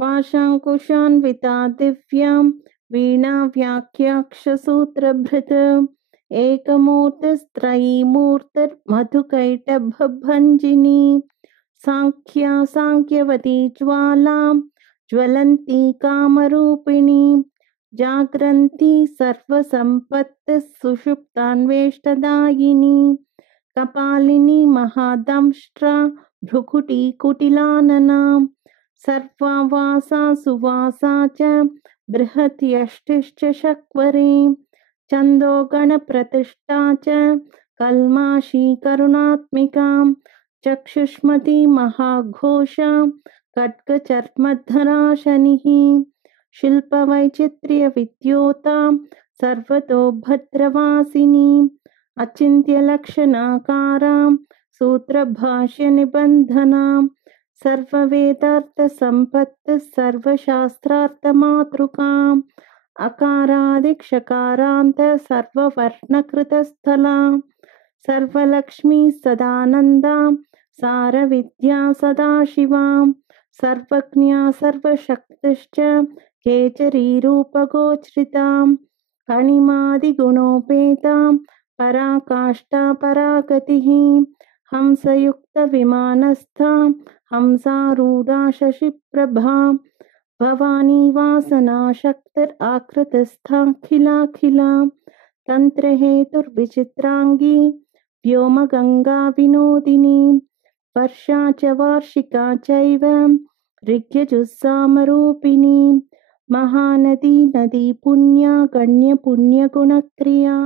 पाशाङ्कुशान्विता दिव्यां वीणाव्याख्याक्षसूत्रभृत् एकमूर्तिस्त्रयीमूर्तिर्मधुकैटभभञ्जिनी साङ्ख्या साङ्ख्यवती ज्वालां ज्वलन्ती कामरूपिणी जाग्रन्ती सर्वसम्पत्तिः सुषुप्तान्वेष्टदायिनी कपालिनी महादंष्ट्रा भ्रुकुटीकुटिलानना सर्वावासा सुवासा च बृहत् यष्टिश्च शक्वरी छन्दोगणप्रतिष्ठा च कल्माषी करुणात्मिका चक्षुष्मती महाघोषा खड्गचर्मधरा शनिः शिल्पवैचित्र्यविद्योता सर्वतो भद्रवासिनी अचिन्त्यलक्षणाकारा सूत्रभाष्यनिबन्धना सर्ववेदार्थसम्पत्तिः सर्वशास्त्रार्थमातृका अकारादिक्षकारान्त सर्ववर्णकृतस्थला सर्वलक्ष्मी सदानन्दा सारविद्या सदाशिवा सर्वज्ञा सर्वशक्तिश्च केचरीरूपगोचरिता अणिमादिगुणोपेता पराकाष्ठा परागतिः हंसयुक्तविमानस्था हंसारूढा शशिप्रभा भवानी वासनाशक्तिराकृतिस्थाखिलाखिला तन्त्रहेतुर्विचित्राङ्गी व्योमगङ्गा विनोदिनी वर्षा च वार्षिका चैव ऋग्यजुस्सामरूपिणी महानदी नदी पुण्या गण्यपुण्यगुणक्रिया।